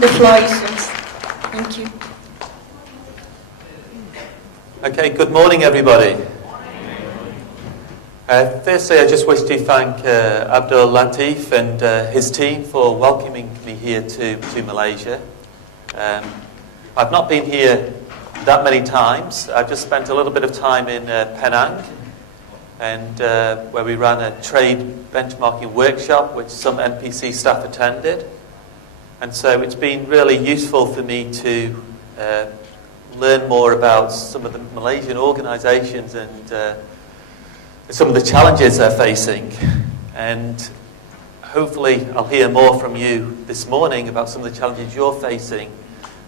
The floor is yours. Thank you. Okay, good morning, everybody. Firstly, I just wish to thank Abdul Latif and his team for welcoming me here to Malaysia. I've not been here that many times. I've just spent a little bit of time in Penang, and where we ran a trade benchmarking workshop which some NPC staff attended. And so it's been really useful for me to learn more about some of the Malaysian organisations and some of the challenges they're facing. And hopefully I'll hear more from you this morning about some of the challenges you're facing,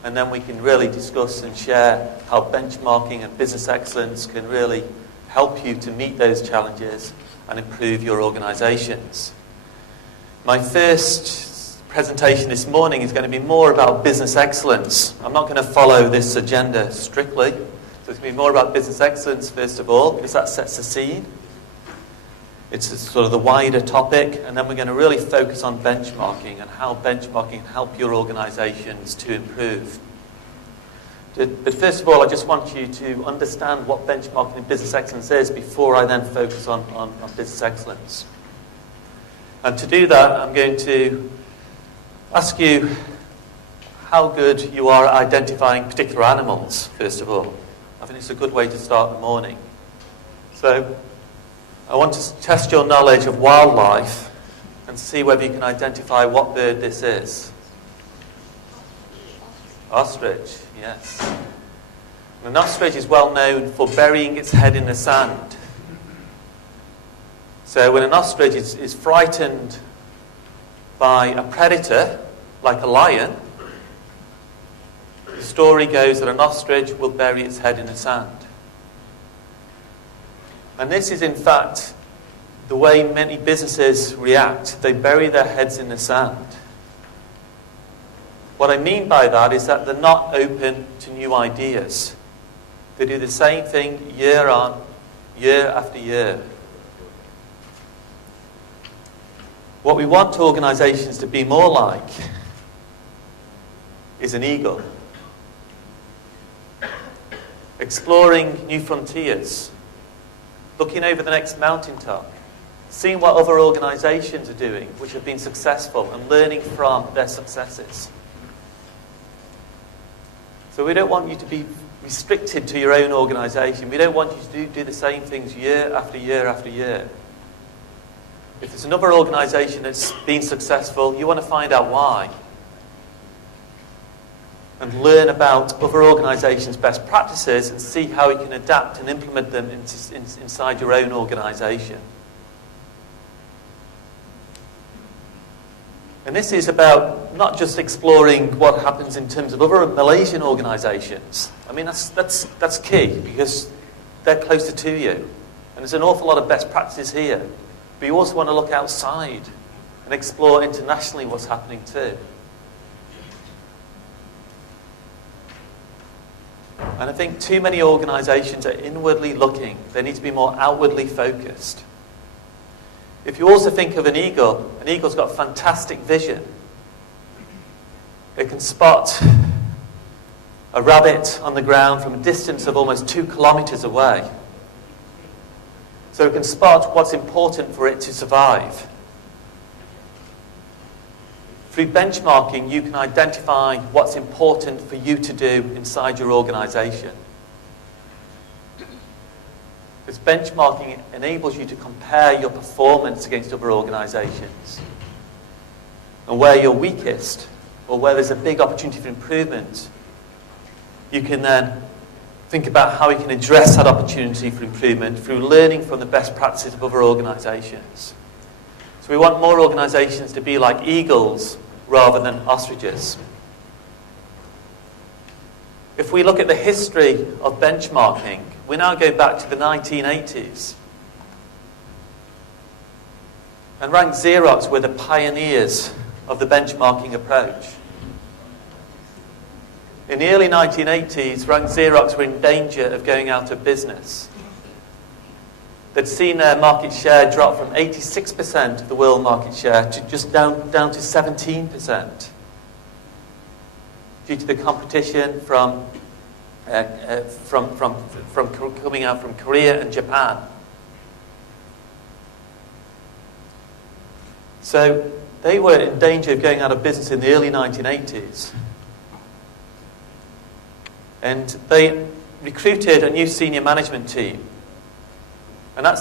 and then we can really discuss and share how benchmarking and business excellence can really help you to meet those challenges and improve your organisations. My first presentation this morning is going to be more about business excellence. I'm not going to follow this agenda strictly. So it's going to be more about business excellence first of all, because that sets the scene. It's sort of the wider topic, and then we're going to really focus on benchmarking and how benchmarking can help your organisations to improve. But first of all, I just want you to understand what benchmarking and business excellence is before I then focus on business excellence. And to do that, I'm going to ask you how good you are at identifying particular animals, first of all. I think it's a good way to start the morning. So I want to test your knowledge of wildlife and see whether you can identify what bird this is. Ostrich, yes. And an ostrich is well known for burying its head in the sand. So when an ostrich is frightened by a predator, like a lion, the story goes that an ostrich will bury its head in the sand. And this is, in fact, the way many businesses react. They bury their heads in the sand. What I mean by that is that they're not open to new ideas. They do the same thing year after year. What we want organisations to be more like is an eagle. Exploring new frontiers. Looking over the next mountaintop, seeing what other organisations are doing which have been successful and learning from their successes. So we don't want you to be restricted to your own organisation. We don't want you to do the same things year after year after year. If there's another organisation that's been successful, you want to find out why. And learn about other organisations' best practices and see how you can adapt and implement them inside your own organisation. And this is about not just exploring what happens in terms of other Malaysian organisations. I mean, that's key, because they're closer to you. And there's an awful lot of best practices here. But you also want to look outside and explore internationally what's happening too. And I think too many organisations are inwardly looking. They need to be more outwardly focused. If you also think of an eagle's got fantastic vision. It can spot a rabbit on the ground from a distance of almost 2 kilometres away. So it can spot what's important for it to survive. Through benchmarking, you can identify what's important for you to do inside your organisation. Because benchmarking enables you to compare your performance against other organisations. And where you're weakest, or where there's a big opportunity for improvement, you can then think about how you can address that opportunity for improvement through learning from the best practices of other organisations. So we want more organisations to be like eagles rather than ostriches. If we look at the history of benchmarking, we now go back to the 1980s. And Rank Xerox were the pioneers of the benchmarking approach. In the early 1980s, Rank Xerox were in danger of going out of business. They'd seen their market share drop from 86% of the world market share to just down to 17%. due to the competition from coming out from Korea and Japan. So they were in danger of going out of business in the early 1980s. And they recruited a new senior management team. And that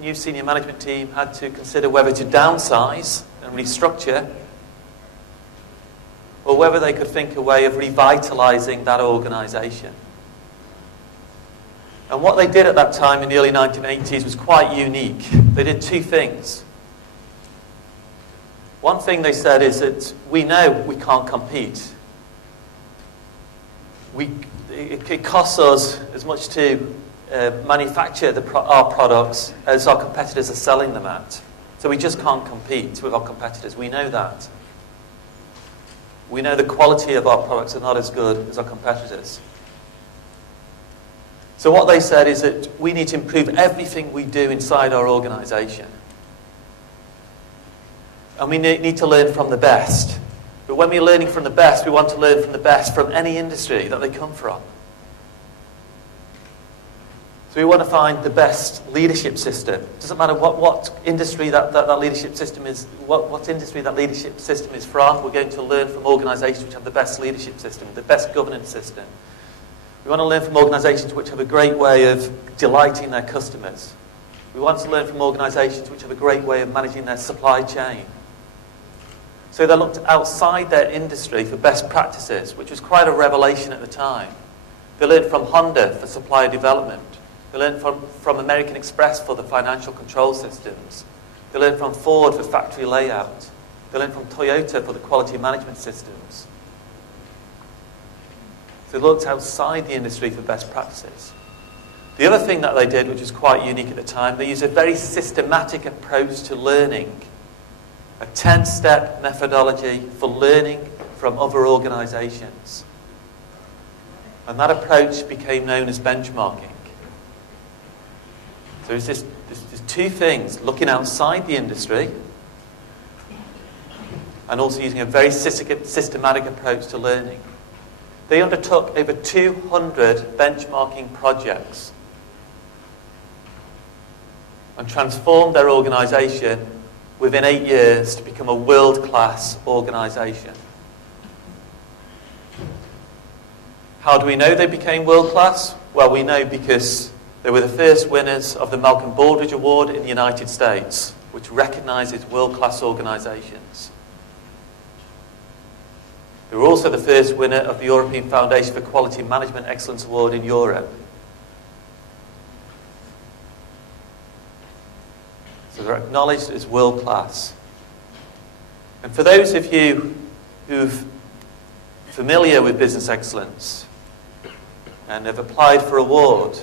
new senior management team had to consider whether to downsize and restructure, or whether they could think a way of revitalising that organisation. And what they did at that time in the early 1980s was quite unique. They did two things. One thing they said is that we know we can't compete. It costs us as much to manufacture our products as our competitors are selling them at. So we just can't compete with our competitors. We know that. We know the quality of our products are not as good as our competitors. So what they said is that we need to improve everything we do inside our organisation. And we need to learn from the best. But when we're learning from the best, we want to learn from the best from any industry that they come from. So we want to find the best leadership system. It doesn't matter what industry that leadership system is, what industry that leadership system is from. We're going to learn from organisations which have the best leadership system, the best governance system. We want to learn from organisations which have a great way of delighting their customers. We want to learn from organisations which have a great way of managing their supply chain. So they looked outside their industry for best practices, which was quite a revelation at the time. They learned from Honda for supplier development. They learned from American Express for the financial control systems. They learned from Ford for factory layout. They learned from Toyota for the quality management systems. So they looked outside the industry for best practices. The other thing that they did, which was quite unique at the time, they used a very systematic approach to learning. A 10-step methodology for learning from other organisations. And that approach became known as benchmarking. So there's two things: looking outside the industry and also using a very systematic approach to learning. They undertook over 200 benchmarking projects and transformed their organisation within 8 years to become a world-class organisation. How do we know they became world-class? Well, we know because they were the first winners of the Malcolm Baldrige Award in the United States, which recognises world-class organisations. They were also the first winner of the European Foundation for Quality Management Excellence Award in Europe. So they're acknowledged as world-class. And for those of you who've familiar with business excellence and have applied for award,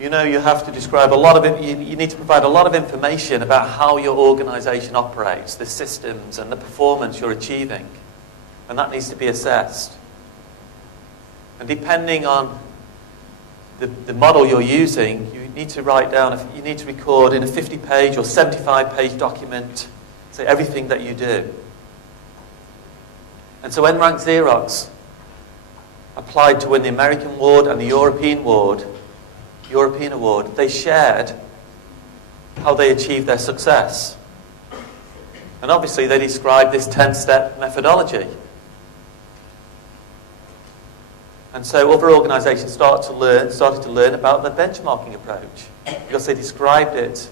you know you have to describe a lot of it. You need to provide a lot of information about how your organisation operates, the systems and the performance you're achieving. And that needs to be assessed. And depending on the model you're using, you need to write down, you need to record in a 50-page or 75-page document, say everything that you do. And so when Rank Xerox applied to win the American award and the European award, they shared how they achieved their success. And obviously they described this 10-step methodology. And so other organisations started to learn about the benchmarking approach because they described it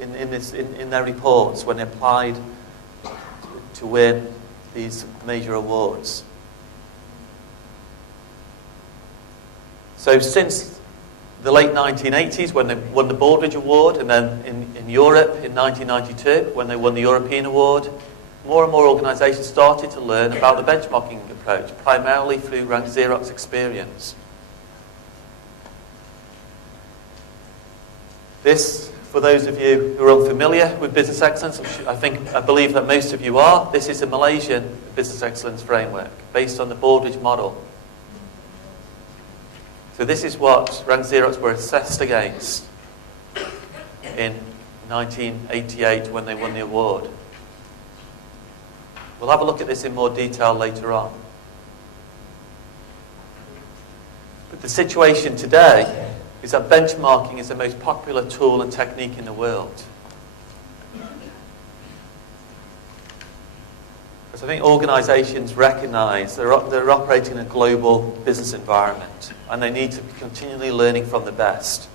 in their reports when they applied to win these major awards. So since the late 1980s, when they won the Baldrige Award, and then in Europe in 1992, when they won the European Award, more and more organisations started to learn about the benchmarking approach, primarily through Rank Xerox experience. This, for those of you who are unfamiliar with business excellence, I believe that most of you are, this is a Malaysian business excellence framework based on the Baldrige model. So this is what Rank Xerox were assessed against in 1988 when they won the award. We'll have a look at this in more detail later on. But the situation today is that benchmarking is the most popular tool and technique in the world. Because I think organisations recognise they're operating in a global business environment and they need to be continually learning from the best.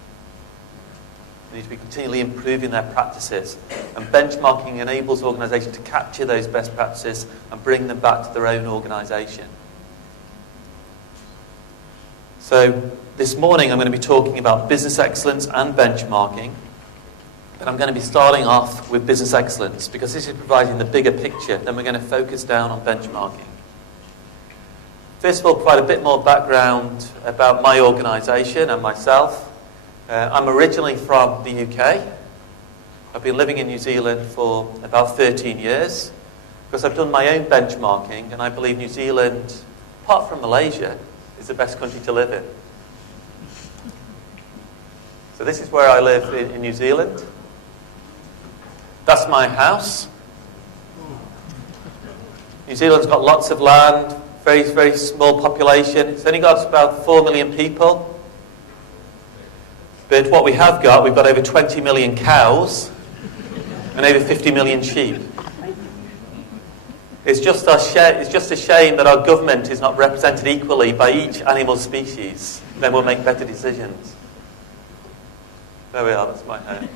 They need to be continually improving their practices. And benchmarking enables organisations to capture those best practices and bring them back to their own organisation. So this morning I'm going to be talking about business excellence and benchmarking. And I'm going to be starting off with business excellence because this is providing the bigger picture. Then we're going to focus down on benchmarking. First of all, provide a bit more background about my organisation and myself. I'm originally from the UK. I've been living in New Zealand for about 13 years because I've done my own benchmarking and I believe New Zealand, apart from Malaysia, is the best country to live in. So this is where I live in New Zealand. That's my house. New Zealand's got lots of land, very, very small population. It's only got about 4 million people. But what we have got, we've got over 20 million cows and over 50 million sheep. It's just a shame that our government is not represented equally by each animal species. Then we'll make better decisions. There we are, that's my home.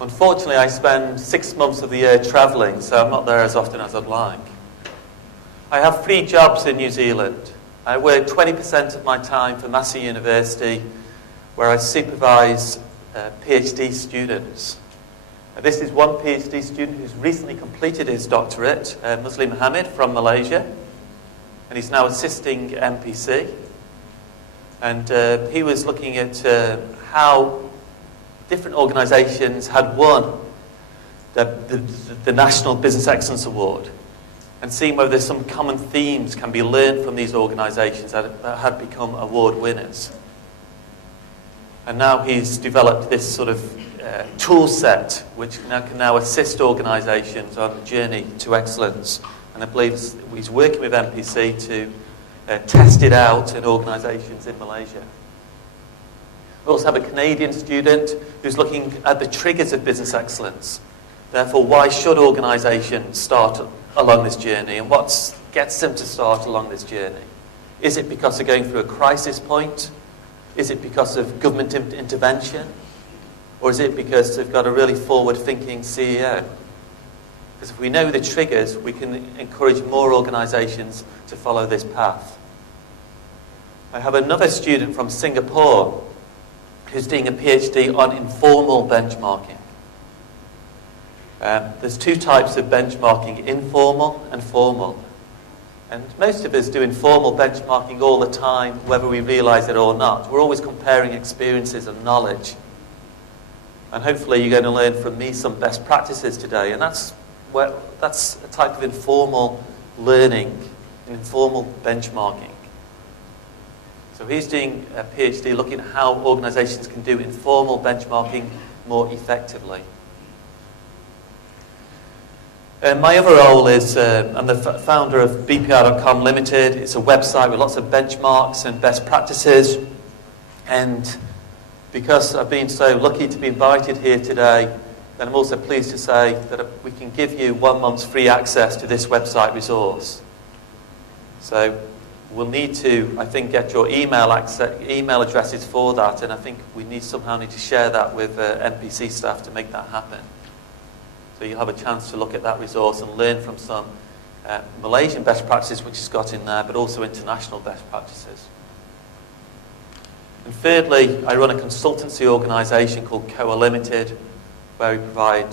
Unfortunately, I spend 6 months of the year travelling, so I'm not there as often as I'd like. I have 3 jobs in New Zealand. I work 20% of my time for Massey University, where I supervise PhD students. This is one PhD student who's recently completed his doctorate, Muslim Mohammed from Malaysia, and he's now assisting MPC. And he was looking at how different organisations had won the National Business Excellence Award and seeing whether there's some common themes can be learned from these organisations that had become award winners. And now he's developed this sort of tool set which can now assist organisations on the journey to excellence. And I believe he's working with MPC to test it out in organisations in Malaysia. We also have a Canadian student who's looking at the triggers of business excellence. Therefore, why should organisations start along this journey and what gets them to start along this journey? Is it because they're going through a crisis point? Is it because of government intervention? Or is it because they've got a really forward-thinking CEO? Because if we know the triggers, we can encourage more organisations to follow this path. I have another student from Singapore who's doing a PhD on informal benchmarking. There's 2 types of benchmarking, informal and formal. And most of us do informal benchmarking all the time, whether we realise it or not. We're always comparing experiences and knowledge. And hopefully you're going to learn from me some best practices today. And that's a type of informal learning, informal benchmarking. So he's doing a PhD looking at how organisations can do informal benchmarking more effectively. My other role is I'm the founder of BPR.com Limited. It's a website with lots of benchmarks and best practices. And because I've been so lucky to be invited here today, then I'm also pleased to say that we can give you 1 month's free access to this website resource. So we'll need to, I think, get your email addresses for that, and I think we somehow need to share that with NPC staff to make that happen. So you'll have a chance to look at that resource and learn from some Malaysian best practices which is got in there, but also international best practices. And thirdly, I run a consultancy organisation called COA Limited, where we provide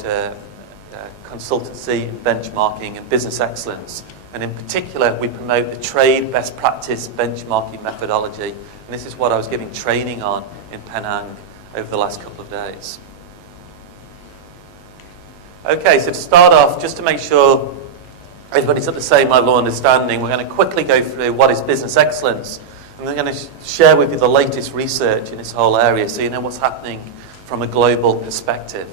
consultancy, benchmarking and business excellence. And in particular, we promote the trade best practice benchmarking methodology. And this is what I was giving training on in Penang over the last couple of days. Okay, so to start off, just to make sure everybody's at the same level of understanding, we're going to quickly go through what is business excellence. And we're going to share with you the latest research in this whole area so you know what's happening from a global perspective.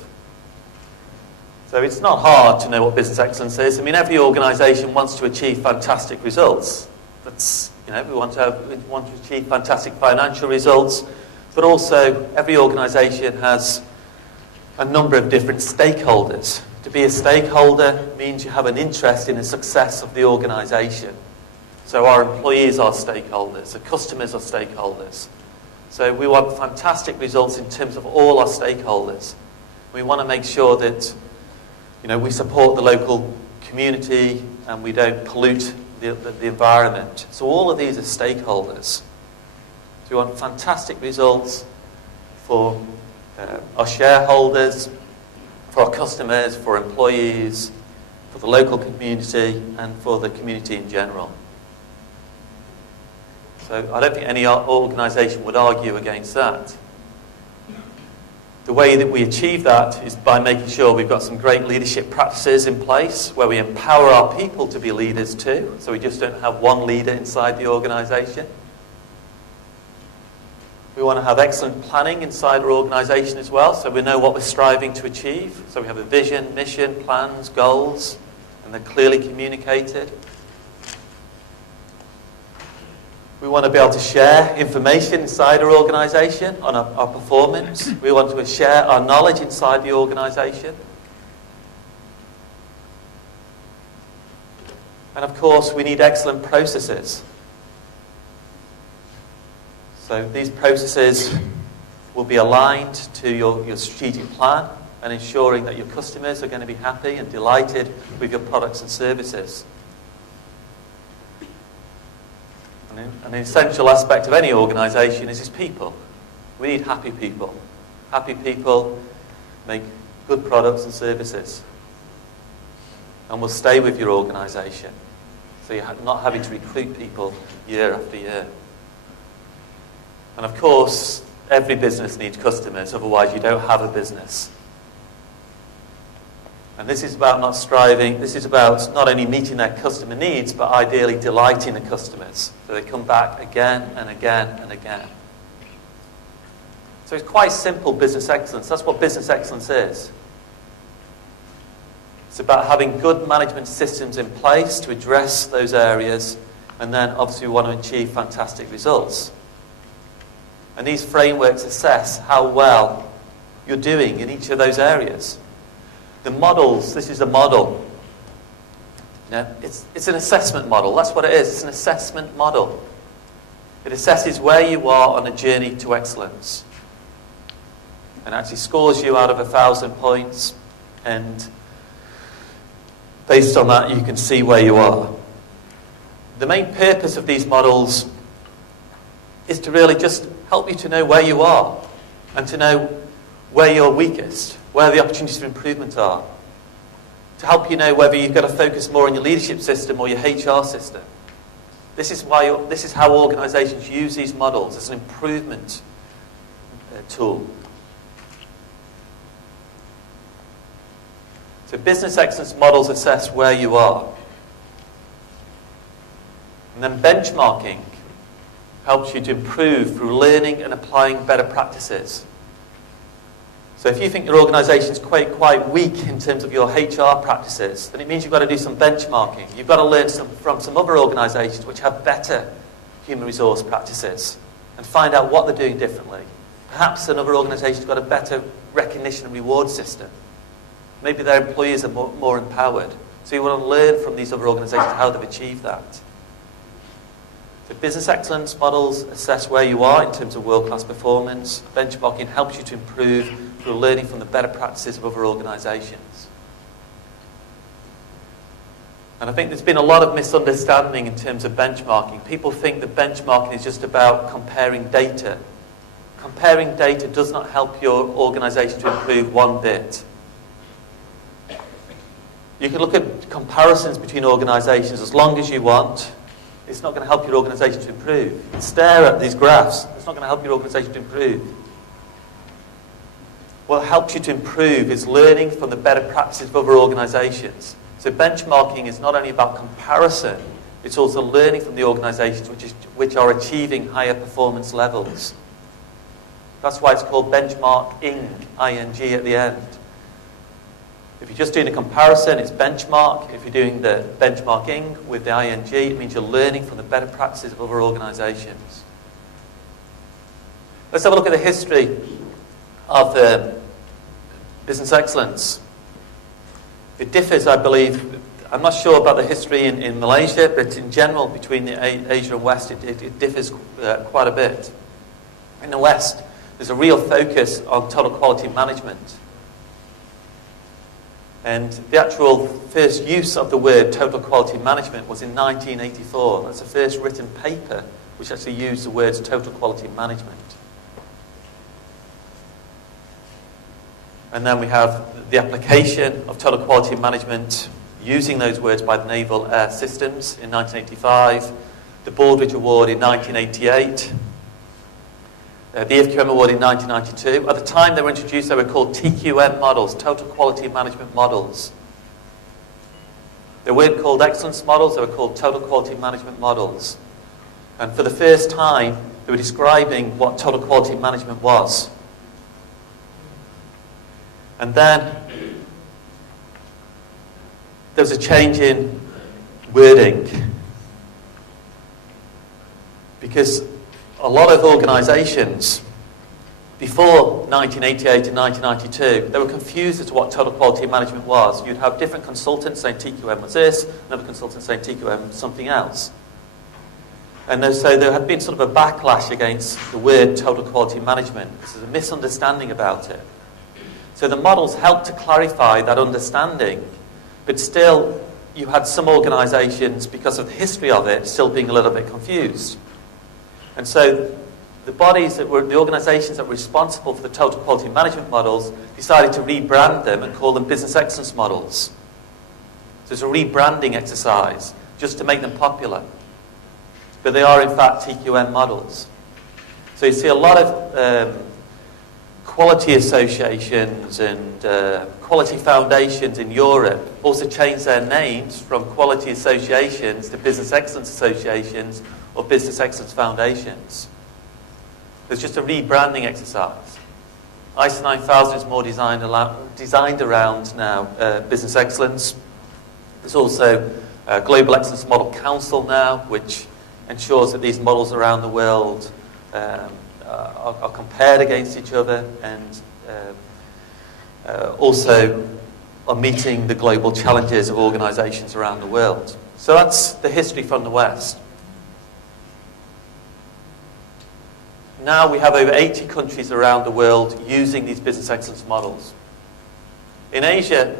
So it's not hard to know what business excellence is. I mean, every organisation wants to achieve fantastic results. That's, we want to achieve fantastic financial results, but also every organisation has a number of different stakeholders. To be a stakeholder means you have an interest in the success of the organisation. So our employees are stakeholders, the customers are stakeholders. So we want fantastic results in terms of all our stakeholders. We want to make sure that we support the local community and we don't pollute the environment. So all of these are stakeholders. So we want fantastic results for our shareholders, for our customers, for employees, for the local community, and for the community in general. So I don't think any organisation would argue against that. The way that we achieve that is by making sure we've got some great leadership practices in place where we empower our people to be leaders too. So we just don't have one leader inside the organisation. We want to have excellent planning inside our organisation as well, so we know what we're striving to achieve. So we have a vision, mission, plans, goals, and they're clearly communicated. We want to be able to share information inside our organisation on our performance. We want to share our knowledge inside the organisation. And of course, we need excellent processes. So these processes will be aligned to your strategic plan and ensuring that your customers are going to be happy and delighted with your products and services. An essential aspect of any organisation is its people. We need happy people. Happy people make good products and services and will stay with your organisation. So you're not having to recruit people year after year. And of course, every business needs customers, otherwise you don't have a business. And this is about this is about not only meeting their customer needs, but ideally delighting the customers. So they come back again and again and again. So it's quite simple business excellence. That's what business excellence is. It's about having good management systems in place to address those areas, and then obviously we want to achieve fantastic results. And these frameworks assess how well you're doing in each of those areas. The models, this is a model. It's an assessment model. That's what it is. It's an assessment model. It assesses where you are on a journey to excellence. And actually scores you out of 1,000 points. And based on that, you can see where you are. The main purpose of these models is to really just help you to know where you are and to know where you're weakest, where the opportunities for improvement are, to help you know whether you've got to focus more on your leadership system or your HR system. This is how organisations use these models as an improvement tool. So business excellence models assess where you are. And then benchmarking helps you to improve through learning and applying better practices. So if you think your organisation is quite weak in terms of your HR practices, then it means you've got to do some benchmarking. You've got to learn from some other organisations which have better human resource practices and find out what they're doing differently. Perhaps another organisation's got a better recognition and reward system. Maybe their employees are more empowered. So you want to learn from these other organisations how they've achieved that. So business excellence models assess where you are in terms of world-class performance. Benchmarking helps you to improve through learning from the better practices of other organisations. And I think there's been a lot of misunderstanding in terms of benchmarking. People think that benchmarking is just about comparing data. Comparing data does not help your organisation to improve one bit. You can look at comparisons between organisations as long as you want. It's not going to help your organisation to improve. You can stare at these graphs. It's not going to help your organisation to improve. What helps you to improve is learning from the better practices of other organisations. So benchmarking is not only about comparison, it's also learning from the organisations which are achieving higher performance levels. That's why it's called benchmarking, ing at the end. If you're just doing a comparison, it's benchmark. If you're doing the benchmarking with the ING, it means you're learning from the better practices of other organisations. Let's have a look at the history of business excellence. It differs, I believe. I'm not sure about the history in Malaysia, but in general, between the Asia and West, it differs quite a bit. In the West, there's a real focus on total quality management. And the actual first use of the word total quality management was in 1984. That's the first written paper which actually used the words total quality management. And then we have the application of total quality management using those words by the Naval Air Systems in 1985, the Baldrige Award in 1988, the EFQM Award in 1992. At the time they were introduced, they were called TQM models, Total Quality Management Models. They weren't called excellence models, they were called Total Quality Management Models. And for the first time, they were describing what total quality management was. And then there was a change in wording, because a lot of organisations before 1988 and 1992, they were confused as to what total quality management was. You'd have different consultants saying TQM was this, another consultant saying TQM was something else. And so there had been sort of a backlash against the word total quality management. There's a misunderstanding about it. So the models helped to clarify that understanding, but still you had some organisations, because of the history of it, still being a little bit confused. And so the organisations that were responsible for the total quality management models decided to rebrand them and call them business excellence models. So it's a rebranding exercise just to make them popular. But they are in fact TQM models. So you see a lot of quality associations and quality foundations in Europe also changed their names from quality associations to business excellence associations or business excellence foundations. It's just a rebranding exercise. ISO 9000 is more designed around now business excellence. There's also a Global Excellence Model Council now, which ensures that these models around the world are compared against each other and also are meeting the global challenges of organisations around the world. So that's the history from the West. Now we have over 80 countries around the world using these business excellence models. In Asia,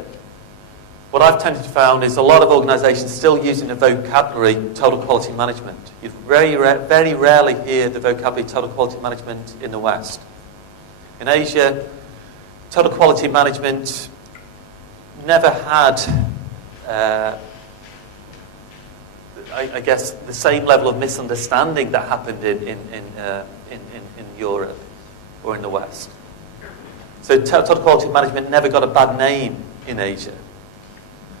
what I've tended to find is a lot of organisations still using the vocabulary total quality management. You very rarely hear the vocabulary total quality management in the West. In Asia, total quality management never had, I guess, the same level of misunderstanding that happened in Europe or in the West. So total quality management never got a bad name in Asia.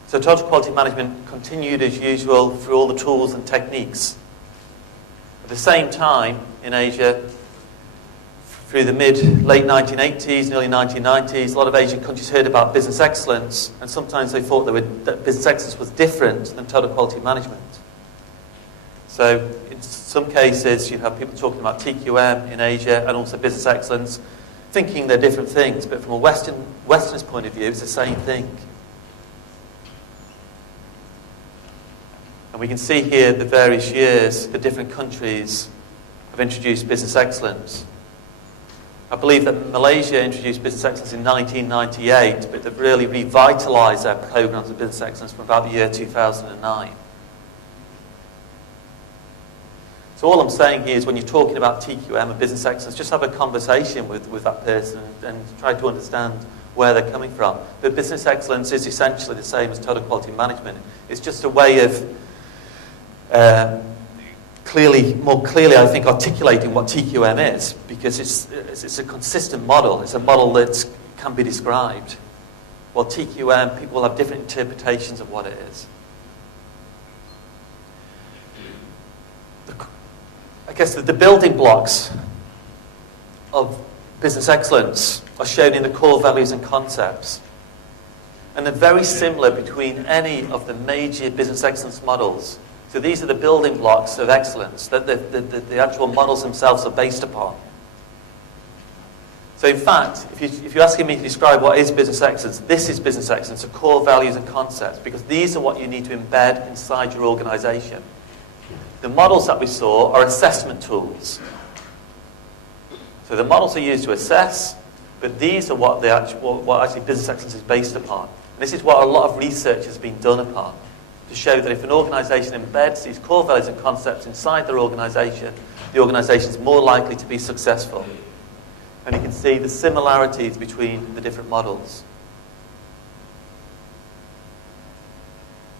So total quality management continued as usual through all the tools and techniques. At the same time, in Asia, through the late 1980s and early 1990s, a lot of Asian countries heard about business excellence, and sometimes they thought that business excellence was different than total quality management. So in some cases, you have people talking about TQM in Asia and also business excellence, thinking they're different things, but from a Westernist point of view, it's the same thing. And we can see here the various years the different countries have introduced business excellence. I believe that Malaysia introduced business excellence in 1998, but they've really revitalised their programs of business excellence from about the year 2009. So all I'm saying here is when you're talking about TQM and business excellence, just have a conversation with that person and try to understand where they're coming from. But business excellence is essentially the same as total quality management. It's just a way of more clearly, I think, articulating what TQM is, because it's a consistent model. It's a model that can be described. While TQM, people will have different interpretations of what it is. I guess the building blocks of business excellence are shown in the core values and concepts. And they're very similar between any of the major business excellence models. So these are the building blocks of excellence that the actual models themselves are based upon. So in fact, if you're asking me to describe what is business excellence, this is business excellence, the core values and concepts, because these are what you need to embed inside your organization. The models that we saw are assessment tools. So the models are used to assess, but these are what actually business excellence is based upon. And this is what a lot of research has been done upon, to show that if an organization embeds these core values and concepts inside their organization, the organization is more likely to be successful. And you can see the similarities between the different models.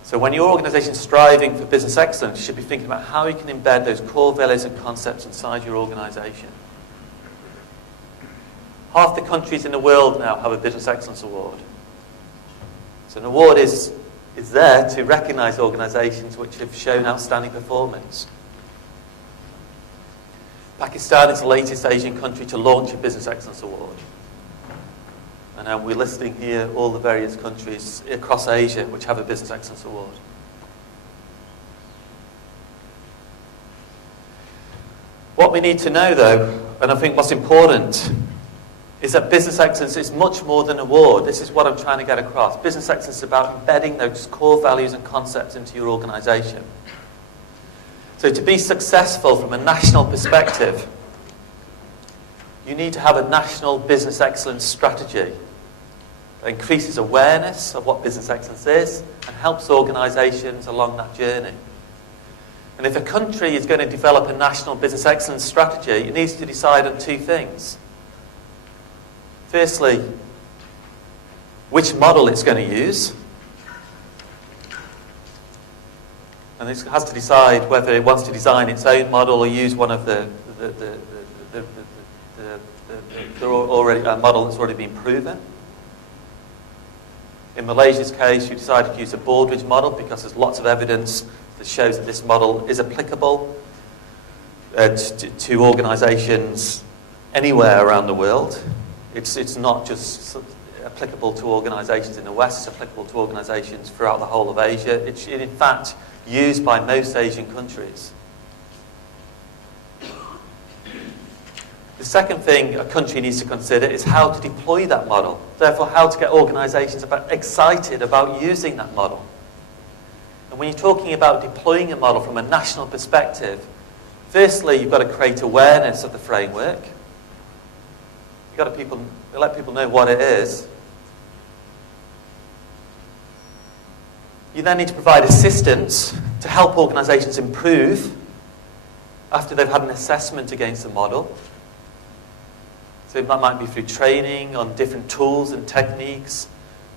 So when your organization is striving for business excellence, you should be thinking about how you can embed those core values and concepts inside your organization. Half the countries in the world now have a Business Excellence Award. So an award is there to recognize organizations which have shown outstanding performance. Pakistan is the latest Asian country to launch a Business Excellence Award. And we're listing here all the various countries across Asia which have a Business Excellence Award. What we need to know, though, and I think what's important, is that business excellence is much more than an award. This is what I'm trying to get across. Business excellence is about embedding those core values and concepts into your organization. So to be successful from a national perspective, you need to have a national business excellence strategy that increases awareness of what business excellence is and helps organizations along that journey. And if a country is going to develop a national business excellence strategy, it needs to decide on two things. Firstly, which model it's going to use. And it has to decide whether it wants to design its own model or use one of the model that's already been proven. In Malaysia's case, you decided to use a Baldrige model because there's lots of evidence that shows that this model is applicable to organizations anywhere around the world. It's not just applicable to organizations in the West, it's applicable to organizations throughout the whole of Asia. It's in fact used by most Asian countries. The second thing a country needs to consider is how to deploy that model. Therefore, how to get organizations excited about using that model. And when you're talking about deploying a model from a national perspective, firstly, you've got to create awareness of the framework. You've got to let people know what it is. You then need to provide assistance to help organizations improve after they've had an assessment against the model. So that might be through training on different tools and techniques,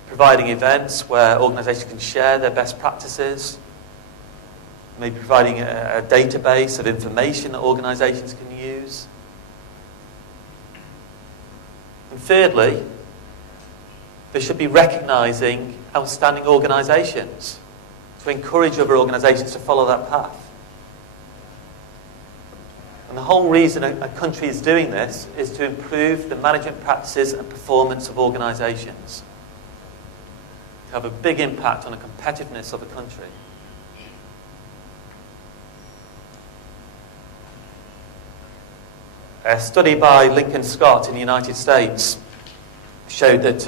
providing events where organizations can share their best practices, maybe providing a database of information that organizations can use. And thirdly, they should be recognizing outstanding organizations to encourage other organizations to follow that path. And the whole reason a country is doing this is to improve the management practices and performance of organizations, to have a big impact on the competitiveness of a country. A study by Lincoln Scott in the United States showed that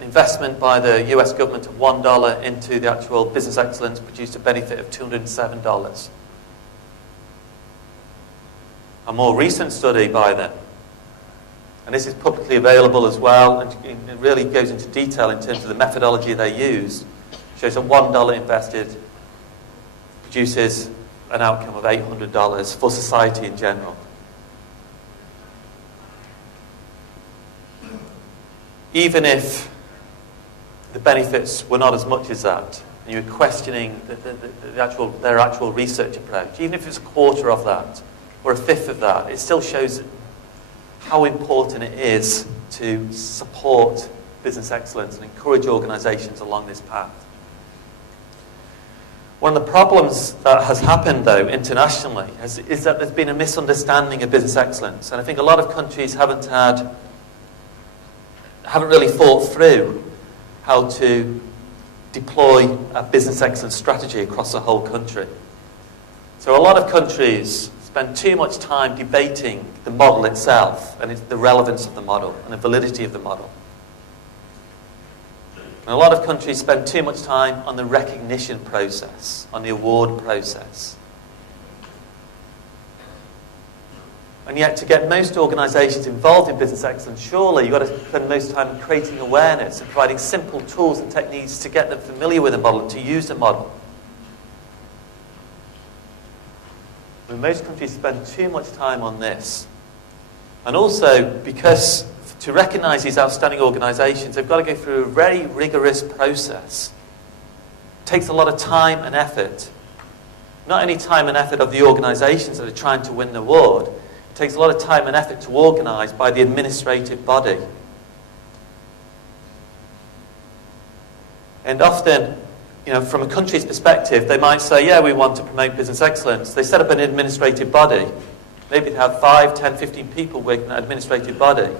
investment by the US government of $1 into the actual business excellence produced a benefit of $207. A more recent study by them, and this is publicly available as well, and it really goes into detail in terms of the methodology they use, shows that $1 invested produces an outcome of $800 for society in general. Even if the benefits were not as much as that, and you were questioning their actual research approach, even if it's a quarter of that, or a fifth of that, it still shows how important it is to support business excellence and encourage organizations along this path. One of the problems that has happened, though, internationally, is that there's been a misunderstanding of business excellence. And I think a lot of countries haven't really thought through how to deploy a business excellence strategy across the whole country. So a lot of countries spend too much time debating the model itself and the relevance of the model and the validity of the model. And a lot of countries spend too much time on the recognition process, on the award process. And yet, to get most organisations involved in business excellence, surely you've got to spend most time creating awareness and providing simple tools and techniques to get them familiar with the model and to use the model. But most countries spend too much time on this. And also, because to recognise these outstanding organisations, they've got to go through a very rigorous process. It takes a lot of time and effort. Not only time and effort of the organisations that are trying to win the award, it takes a lot of time and effort to organise by the administrative body. And often, from a country's perspective, they might say, yeah, we want to promote business excellence. They set up an administrative body. Maybe they have 5, 10, 15 people working in that administrative body.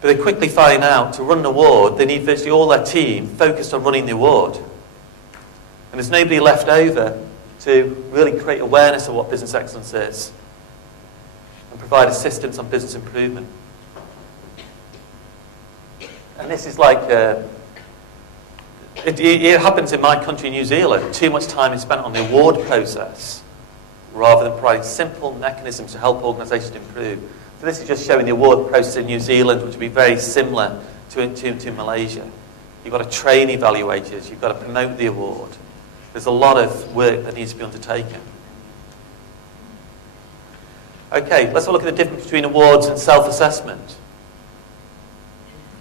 But they quickly find out to run an award, they need virtually all their team focused on running the award. And there's nobody left over to really create awareness of what business excellence is and provide assistance on business improvement. And this is like, it happens in my country, New Zealand. Too much time is spent on the award process rather than providing simple mechanisms to help organisations improve. So this is just showing the award process in New Zealand, which would be very similar to Malaysia. You've got to train evaluators, you've got to promote the award. There's a lot of work that needs to be undertaken. Okay, let's have a look at the difference between awards and self-assessment.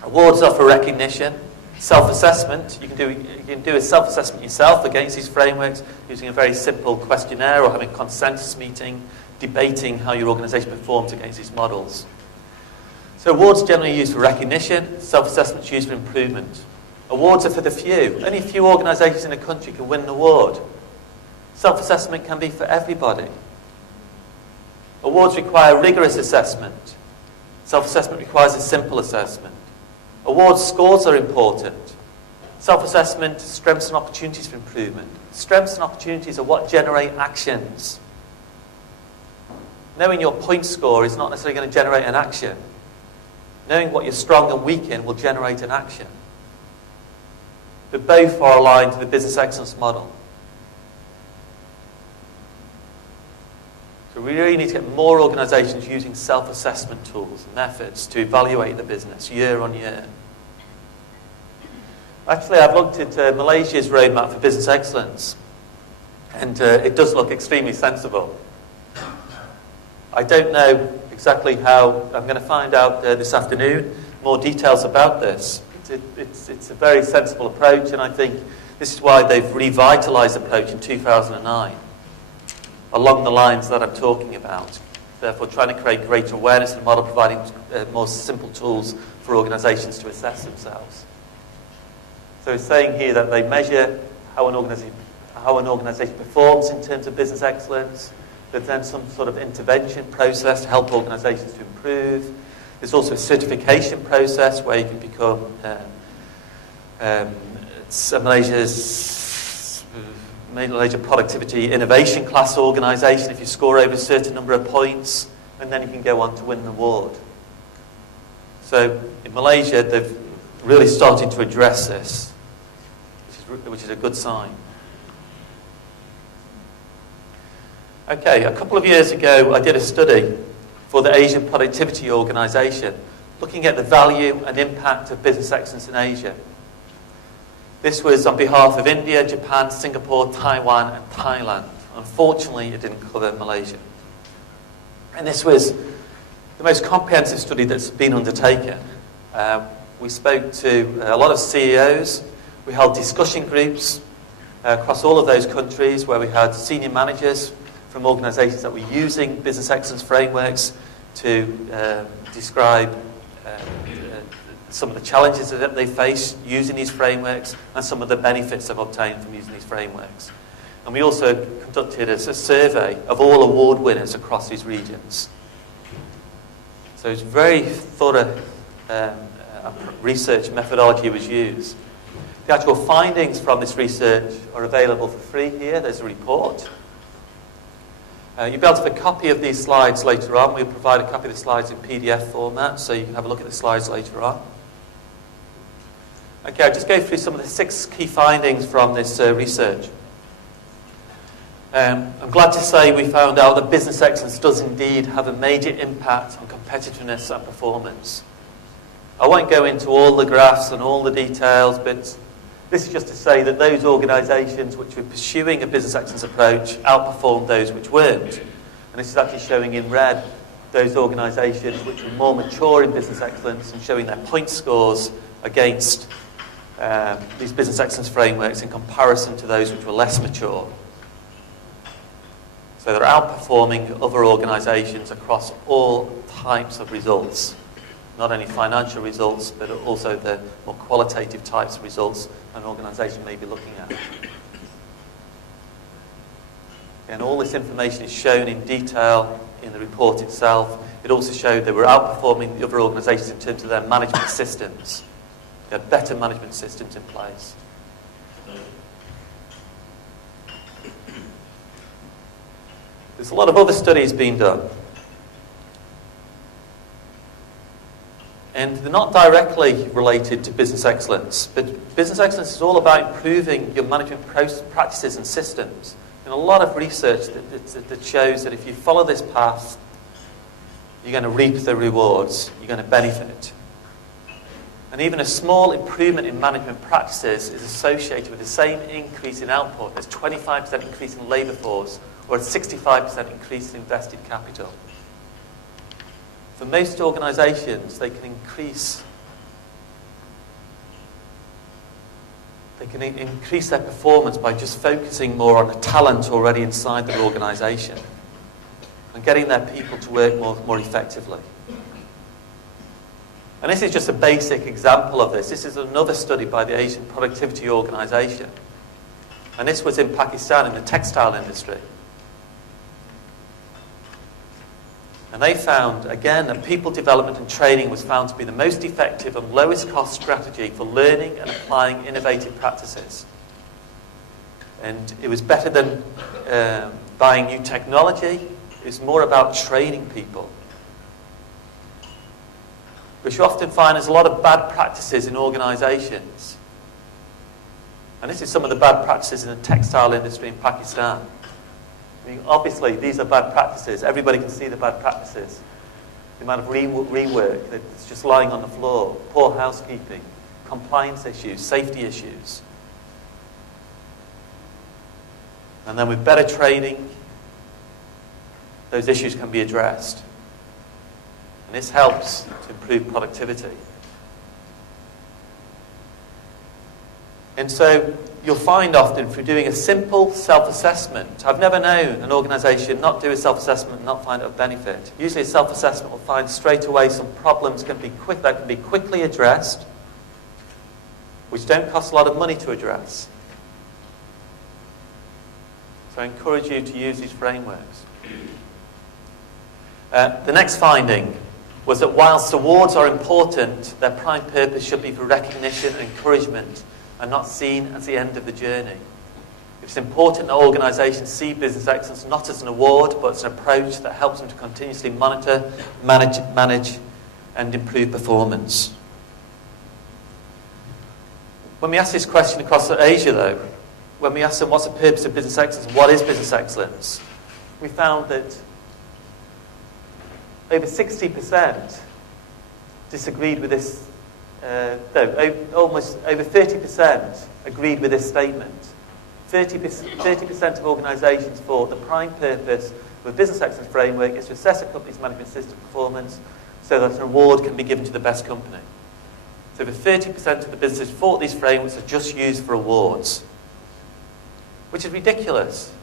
Awards are for recognition. Self-assessment, you can do a self-assessment yourself against these frameworks using a very simple questionnaire or having a consensus meeting, debating how your organisation performs against these models. So awards are generally used for recognition, self-assessment is used for improvement. Awards are for the few. Only a few organisations in a country can win an award. Self-assessment can be for everybody. Awards require rigorous assessment. Self-assessment requires a simple assessment. Award scores are important. Self-assessment, strengths and opportunities for improvement. Strengths and opportunities are what generate actions. Knowing your point score is not necessarily going to generate an action. Knowing what you're strong and weak in will generate an action. But both are aligned to the business excellence model. So we really need to get more organisations using self-assessment tools and methods to evaluate the business year on year. Actually, I've looked at Malaysia's roadmap for business excellence, and it does look extremely sensible. I don't know exactly how. I'm going to find out this afternoon more details about this. It's a very sensible approach, and I think this is why they've revitalised the approach in 2009, along the lines that I'm talking about. Therefore, trying to create greater awareness of the model, providing more simple tools for organisations to assess themselves. So it's saying here that they measure how an organisation performs in terms of business excellence. There's then some sort of intervention process to help organisations to improve. There's also a certification process where you can become Malaysia Productivity Innovation Class organisation if you score over a certain number of points, and then you can go on to win an award. So in Malaysia, they've really started to address this, which is a good sign. Okay, a couple of years ago, I did a study for the Asian Productivity Organisation, looking at the value and impact of business excellence in Asia. This was on behalf of India, Japan, Singapore, Taiwan, and Thailand. Unfortunately, it didn't cover Malaysia. And this was the most comprehensive study that's been undertaken. We spoke to a lot of CEOs. We held discussion groups across all of those countries where we had senior managers from organisations that were using business excellence frameworks to describe some of the challenges that they face using these frameworks and some of the benefits they've obtained from using these frameworks. And we also conducted a survey of all award winners across these regions. So it's very thorough research methodology was used. The actual findings from this research are available for free here. There's a report. You'll be able to have a copy of these slides later on. We'll provide a copy of the slides in PDF format, so you can have a look at the slides later on. Okay, I'll just go through some of the 6 key findings from this research. I'm glad to say we found out that business excellence does indeed have a major impact on competitiveness and performance. I won't go into all the graphs and all the details, but this is just to say that those organisations which were pursuing a business excellence approach outperformed those which weren't. And this is actually showing in red those organisations which were more mature in business excellence and showing their point scores against these business excellence frameworks in comparison to those which were less mature. So they're outperforming other organisations across all types of results. Not only financial results, but also the more qualitative types of results an organisation may be looking at. And all this information is shown in detail in the report itself. It also showed they were outperforming the other organisations in terms of their management systems. They had better management systems in place. There's a lot of other studies being done. And they're not directly related to business excellence, but business excellence is all about improving your management practices and systems. And a lot of research that shows that if you follow this path, you're going to reap the rewards, you're going to benefit. And even a small improvement in management practices is associated with the same increase in output as 25% increase in labour force or a 65% increase in invested capital. For most organisations, they can increase their performance by just focusing more on the talent already inside their organisation and getting their people to work more effectively. And this is just a basic example of this. This is another study by the Asian Productivity Organisation. And this was in Pakistan in the textile industry. And they found, again, that people development and training was found to be the most effective and lowest cost strategy for learning and applying innovative practices. And it was better than buying new technology. It was more about training people. Which you often find there's a lot of bad practices in organisations. And this is some of the bad practices in the textile industry in Pakistan. I mean, obviously, these are bad practices. Everybody can see the bad practices. The amount of rework that's just lying on the floor, poor housekeeping, compliance issues, safety issues. And then with better training, those issues can be addressed. And this helps to improve productivity. And so you'll find often through doing a simple self-assessment, I've never known an organisation not do a self-assessment and not find it of benefit. Usually a self-assessment will find straight away some problems that can be quickly addressed, which don't cost a lot of money to address. So I encourage you to use these frameworks. The next finding was that whilst awards are important, their prime purpose should be for recognition and encouragement and not seen as the end of the journey. It's important that organisations see business excellence not as an award, but as an approach that helps them to continuously monitor, manage and improve performance. When we ask this question across Asia, though, when we ask them what's the purpose of business excellence, what is business excellence, we found that over 60% disagreed with this. Almost over 30% agreed with this statement. 30% of organisations thought the prime purpose of a business excellence framework is to assess a company's management system performance so that an award can be given to the best company. So over 30% of the businesses thought these frameworks are just used for awards, which is ridiculous.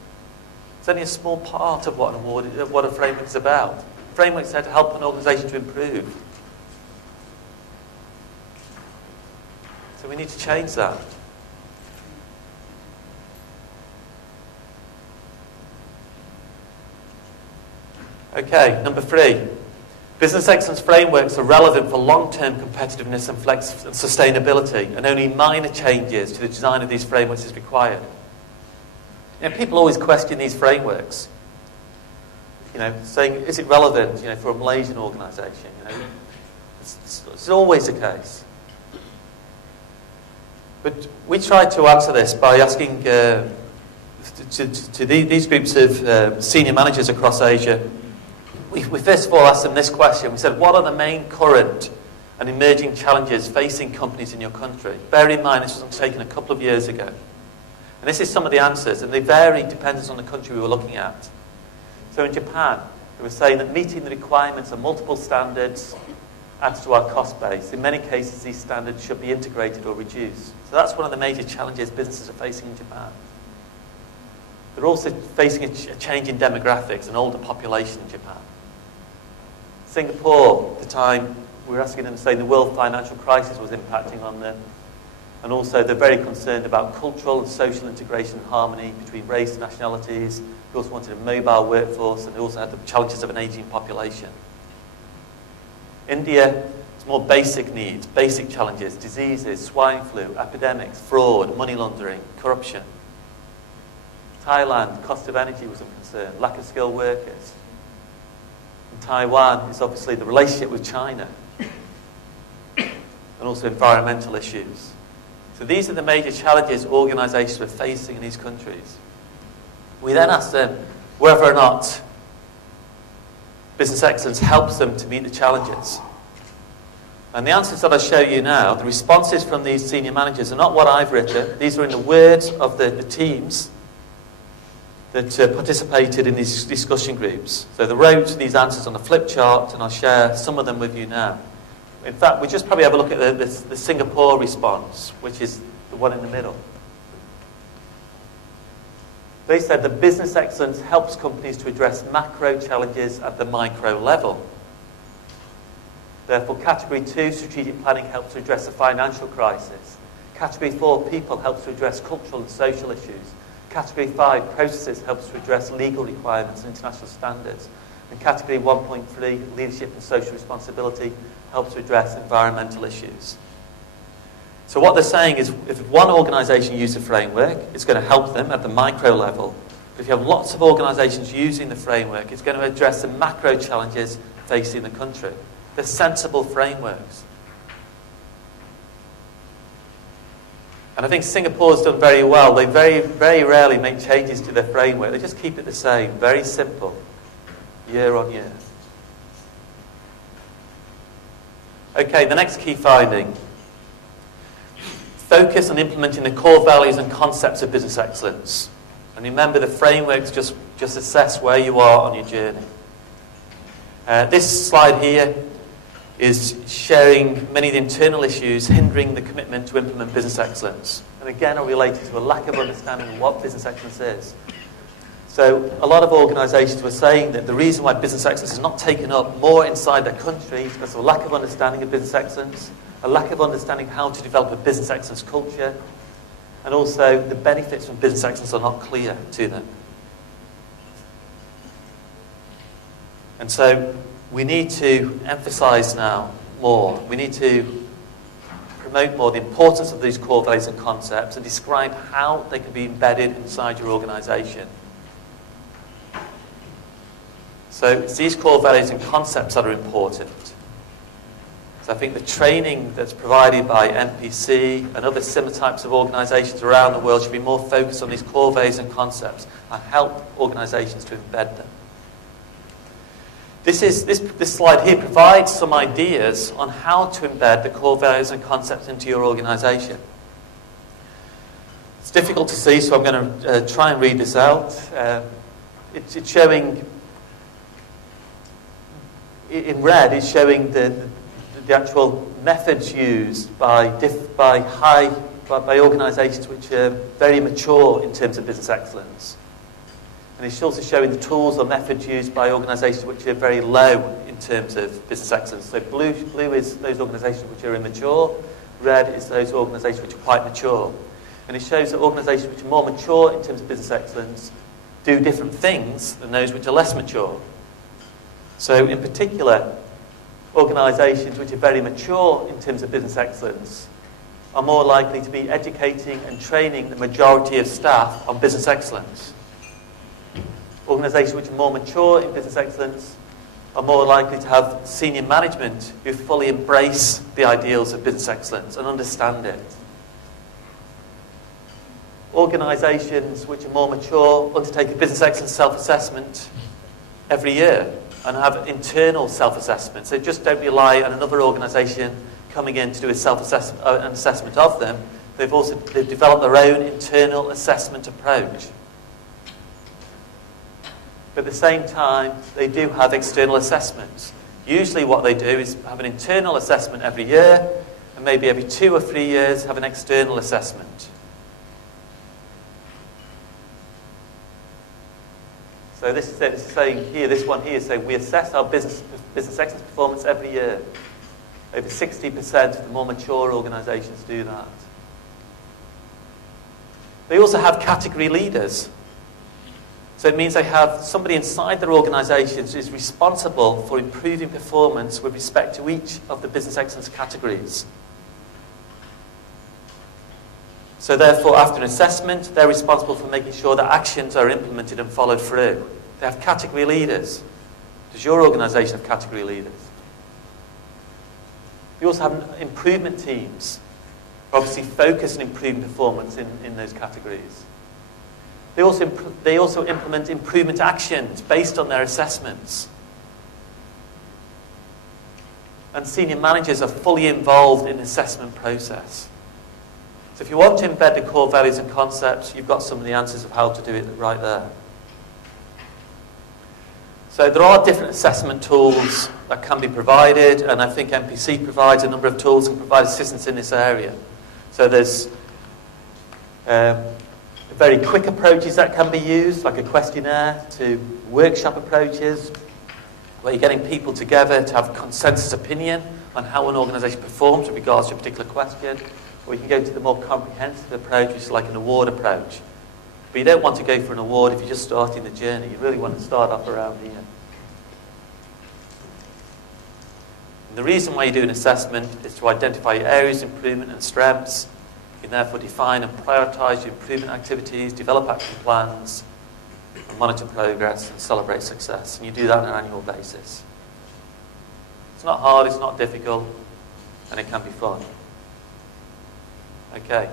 It's only a small part of what a framework is about. Frameworks are to help an organisation to improve. So we need to change that. Okay, number 3. Business excellence frameworks are relevant for long-term competitiveness and flex and sustainability, and only minor changes to the design of these frameworks is required. People always question these frameworks, saying, is it relevant, for a Malaysian organisation? It's always the case. But we tried to answer this by asking to these groups of senior managers across Asia. We first of all asked them this question. We said, what are the main current and emerging challenges facing companies in your country? Bear in mind, this was taken a couple of years ago. And this is some of the answers, and they vary depending on the country we were looking at. So in Japan, they were saying that meeting the requirements of multiple standards adds to our cost base. In many cases, these standards should be integrated or reduced. So that's one of the major challenges businesses are facing in Japan. They're also facing a change in demographics, an older population in Japan. Singapore, at the time, we were asking them, saying the world financial crisis was impacting on them. And also, they're very concerned about cultural and social integration and harmony between race and nationalities. They also wanted a mobile workforce, and they also had the challenges of an aging population. India, it's more basic needs, basic challenges, diseases, swine flu, epidemics, fraud, money laundering, corruption. Thailand, cost of energy was a concern, lack of skilled workers. In Taiwan, it's obviously the relationship with China, and also environmental issues. So these are the major challenges organisations are facing in these countries. We then asked them whether or not business excellence helps them to meet the challenges. And the answers that I'll show you now, the responses from these senior managers are not what I've written. These are in the words of the teams that participated in these discussion groups. So they wrote these answers on a flip chart, and I'll share some of them with you now. In fact, we just probably have a look at the Singapore response, which is the one in the middle. They said that business excellence helps companies to address macro challenges at the micro level. Therefore, Category 2, strategic planning, helps to address the financial crisis. Category 4, people, helps to address cultural and social issues. Category 5, processes, helps to address legal requirements and international standards. And Category 1.3, leadership and social responsibility, helps to address environmental issues. So what they're saying is, if one organisation uses a framework, it's going to help them at the micro level. But if you have lots of organisations using the framework, it's going to address the macro challenges facing the country. They're sensible frameworks. And I think Singapore's done very well. They very, very rarely make changes to their framework. They just keep it the same, very simple, year on year. Okay, the next key finding. Focus on implementing the core values and concepts of business excellence. And remember, the frameworks just assess where you are on your journey. This slide here is sharing many of the internal issues hindering the commitment to implement business excellence. And again, are related to a lack of understanding of what business excellence is. So a lot of organisations were saying that the reason why business excellence is not taken up more inside their country is because of a lack of understanding of business excellence, a lack of understanding how to develop a business excellence culture, and also the benefits from business excellence are not clear to them. And so we need to emphasise now more. We need to promote more the importance of these core values and concepts and describe how they can be embedded inside your organisation. So it's these core values and concepts that are important. So I think the training that's provided by NPC and other similar types of organisations around the world should be more focused on these core values and concepts and help organisations to embed them. This slide here provides some ideas on how to embed the core values and concepts into your organisation. It's difficult to see, so I'm going to try and read this out. It's showing, in red, it's showing the actual methods used by organisations which are very mature in terms of business excellence. And it's also showing the tools or methods used by organisations which are very low in terms of business excellence. So blue is those organisations which are immature, red is those organisations which are quite mature. And it shows that organisations which are more mature in terms of business excellence do different things than those which are less mature. So in particular, organisations which are very mature in terms of business excellence are more likely to be educating and training the majority of staff on business excellence. Organisations which are more mature in business excellence are more likely to have senior management who fully embrace the ideals of business excellence and understand it. Organisations which are more mature undertake a business excellence self-assessment every year and have internal self-assessments. They just don't rely on another organisation coming in to do a an assessment of them. They've developed their own internal assessment approach. But at the same time, they do have external assessments. Usually what they do is have an internal assessment every year, and maybe every 2 or 3 years have an external assessment. So this is saying here, this one here is saying we assess our business excellence performance every year. Over 60% of the more mature organisations do that. They also have category leaders. So it means they have somebody inside their organisations who is responsible for improving performance with respect to each of the business excellence categories. So therefore, after an assessment, they're responsible for making sure that actions are implemented and followed through. They have category leaders. Does your organisation have category leaders? We also have improvement teams, obviously focus on improving performance in those categories. They also implement improvement actions based on their assessments. And senior managers are fully involved in the assessment process. So if you want to embed the core values and concepts, you've got some of the answers of how to do it right there. So there are different assessment tools that can be provided, and I think MPC provides a number of tools and provide assistance in this area. So there's very quick approaches that can be used, like a questionnaire, to workshop approaches, where you're getting people together to have consensus opinion on how an organisation performs with regards to a particular question, or you can go to the more comprehensive approach, which is like an award approach. But you don't want to go for an award if you're just starting the journey. You really want to start off around here. And the reason why you do an assessment is to identify your areas of improvement and strengths. You can therefore define and prioritise your improvement activities, develop action plans, and monitor progress and celebrate success. And you do that on an annual basis. It's not hard, it's not difficult, and it can be fun. Okay.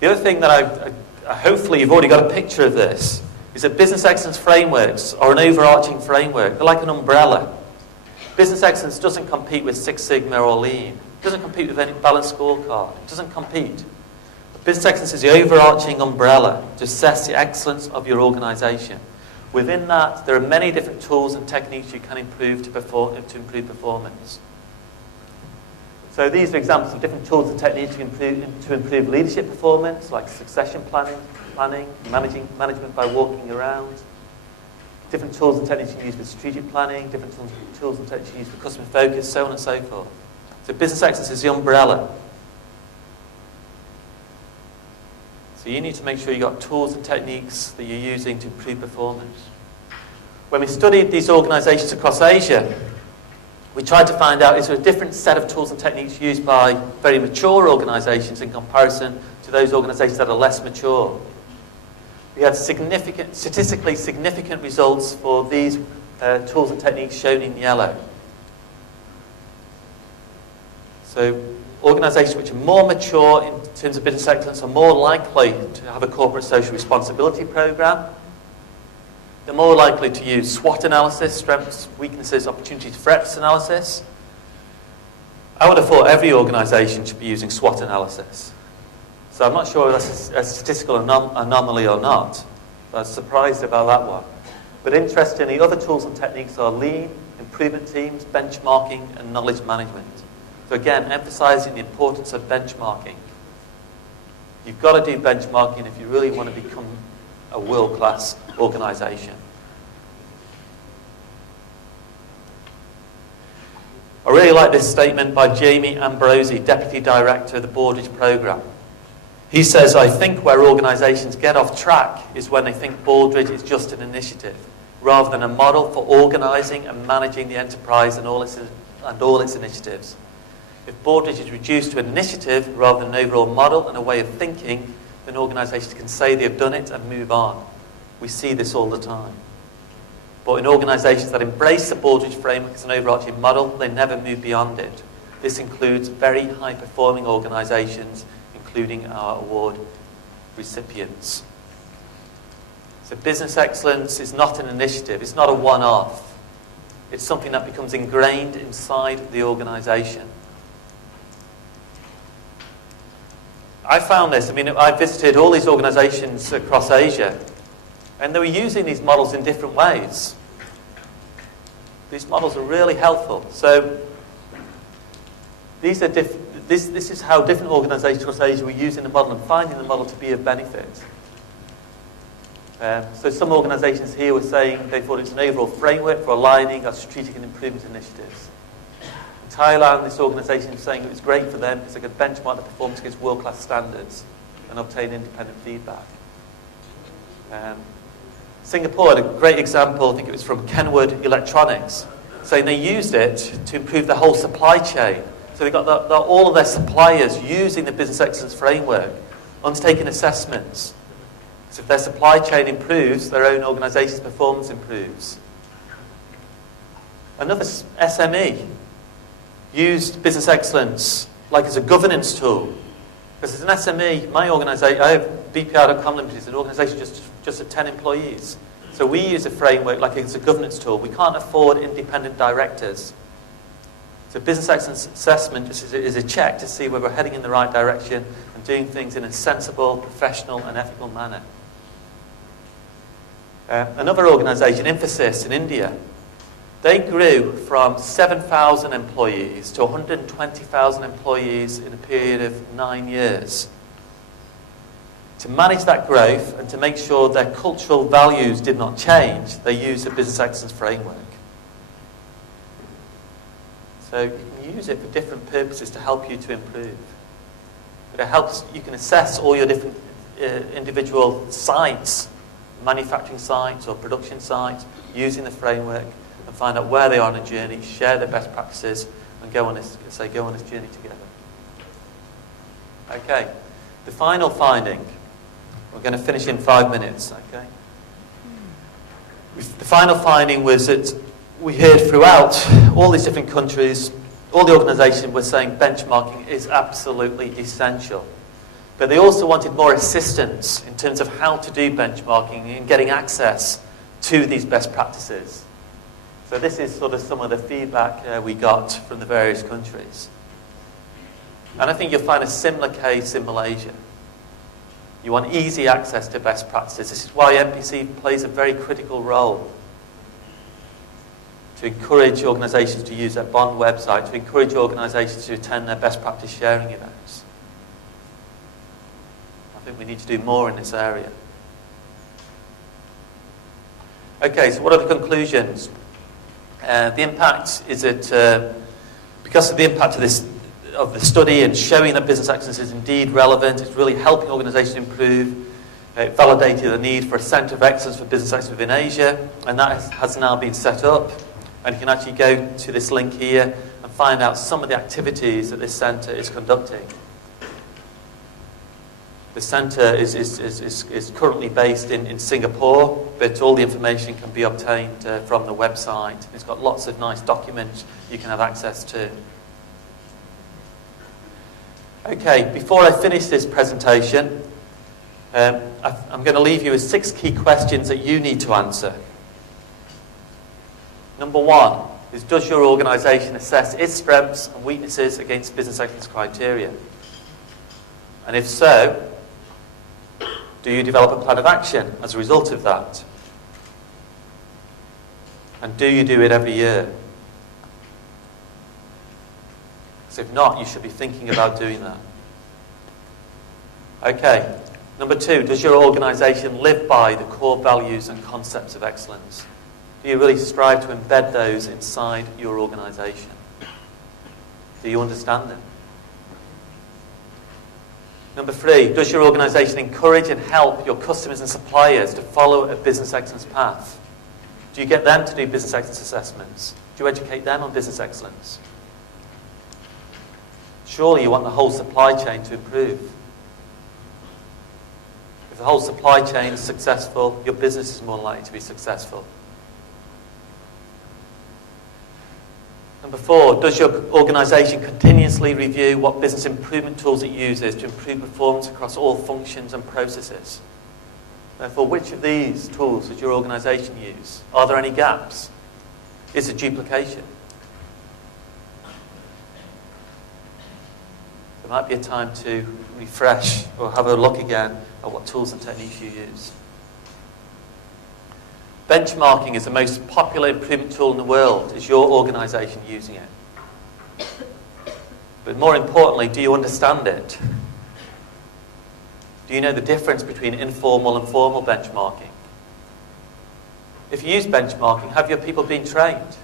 The other thing that hopefully you've already got a picture of this, is that business excellence frameworks are an overarching framework. They're like an umbrella. Business excellence doesn't compete with Six Sigma or Lean. It doesn't compete with any balanced scorecard. It doesn't compete. Business excellence is the overarching umbrella to assess the excellence of your organisation. Within that, there are many different tools and techniques you can improve to improve performance. So these are examples of different tools and techniques to improve leadership performance, like succession planning, management by walking around. Different tools and techniques you can use for strategic planning, different tools and techniques you can use for customer focus, so on and so forth. So business excellence is the umbrella. So you need to make sure you've got tools and techniques that you're using to improve performance. When we studied these organisations across Asia, we tried to find out, is there a different set of tools and techniques used by very mature organisations in comparison to those organisations that are less mature? We had statistically significant results for these tools and techniques shown in yellow. So organisations which are more mature in terms of business excellence are more likely to have a corporate social responsibility programme. They're more likely to use SWOT analysis, strengths, weaknesses, opportunities, threats analysis. I would have thought every organisation should be using SWOT analysis. So I'm not sure if that's a statistical anomaly or not. But I was surprised about that one. But interestingly, other tools and techniques are lean, improvement teams, benchmarking, and knowledge management. So again, emphasising the importance of benchmarking. You've got to do benchmarking if you really want to become a world-class organisation. I really like this statement by Jamie Ambrosi, Deputy Director of the Broadridge Programme. He says, I think where organisations get off track is when they think Broadridge is just an initiative, rather than a model for organising and managing the enterprise and all its initiatives. If Broadridge is reduced to an initiative rather than an overall model and a way of thinking, then organisations can say they've done it and move on. We see this all the time. But in organisations that embrace the Broadridge framework as an overarching model, they never move beyond it. This includes very high-performing organisations, including our award recipients. So business excellence is not an initiative. It's not a one-off. It's something that becomes ingrained inside the organisation. I found this. I visited all these organisations across Asia, and they were using these models in different ways. These models are really helpful. So this is how different organisations across Asia were using the model and finding the model to be of benefit. So some organisations here were saying they thought it's an overall framework for aligning our strategic and improvement initiatives. In Thailand, this organisation was saying it was great for them because they could benchmark the performance against world-class standards and obtain independent feedback. Singapore had a great example, I think it was from Kenwood Electronics, saying they used it to improve the whole supply chain. So they got all of their suppliers using the business excellence framework, undertaking assessments. So if their supply chain improves, their own organisation's performance improves. Another SME used business excellence like as a governance tool. Because as an SME, my organisation, I have BPR.com Limited, it's an organisation just of 10 employees. So we use a framework like it's a governance tool. We can't afford independent directors. So business excellence assessment is a check to see whether we're heading in the right direction and doing things in a sensible, professional and ethical manner. Another organisation, Infosys in India, they grew from 7,000 employees to 120,000 employees in a period of 9 years. To manage that growth and to make sure their cultural values did not change, they used the business excellence framework. So you can use it for different purposes to help you to improve. But it helps, you can assess all your different individual sites, manufacturing sites or production sites, using the framework and find out where they are on a journey, share their best practices and go on this journey together. Okay, the final finding. We're going to finish in 5 minutes, okay? The final finding was that we heard throughout all these different countries, all the organisations were saying benchmarking is absolutely essential. But they also wanted more assistance in terms of how to do benchmarking and getting access to these best practices. So this is sort of some of the feedback we got from the various countries. And I think you'll find a similar case in Malaysia. You want easy access to best practices. This is why MPC plays a very critical role to encourage organisations to use their Bond website, to encourage organisations to attend their best practice sharing events. I think we need to do more in this area. Okay, so what are the conclusions? The impact is that because of the impact of the study and showing that business excellence is indeed relevant, it's really helping organisations improve. It validated the need for a centre of excellence for business excellence within Asia, and that has now been set up. And you can actually go to this link here and find out some of the activities that this centre is conducting. The centre is currently based in Singapore, but all the information can be obtained from the website. It's got lots of nice documents you can have access to. Okay, before I finish this presentation, I'm going to leave you with 6 key questions that you need to answer. Number 1 is, does your organisation assess its strengths and weaknesses against business excellence criteria? And if so, do you develop a plan of action as a result of that? And do you do it every year? Because if not, you should be thinking about doing that. Okay, number 2, does your organisation live by the core values and concepts of excellence? Do you really strive to embed those inside your organisation? Do you understand them? Number 3, does your organisation encourage and help your customers and suppliers to follow a business excellence path? Do you get them to do business excellence assessments? Do you educate them on business excellence? Surely you want the whole supply chain to improve. If the whole supply chain is successful, your business is more likely to be successful. Number 4, does your organisation continuously review what business improvement tools it uses to improve performance across all functions and processes? Therefore, which of these tools does your organisation use? Are there any gaps? Is there duplication? There might be a time to refresh or have a look again at what tools and techniques you use. Benchmarking is the most popular improvement tool in the world. Is your organisation using it? But more importantly, do you understand it? Do you know the difference between informal and formal benchmarking? If you use benchmarking, have your people been trained?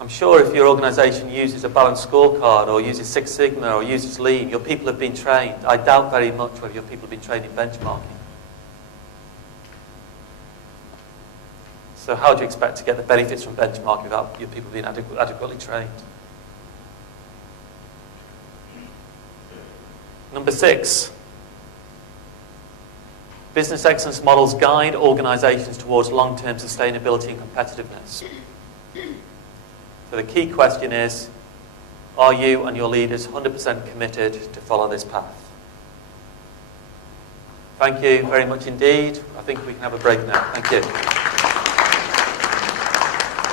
I'm sure if your organisation uses a balanced scorecard or uses Six Sigma or uses Lean, your people have been trained. I doubt very much whether your people have been trained in benchmarking. So how do you expect to get the benefits from benchmarking without your people being adequately trained? Number 6, business excellence models guide organisations towards long-term sustainability and competitiveness. So the key question is, are you and your leaders 100% committed to follow this path? Thank you very much indeed. I think we can have a break now. Thank you.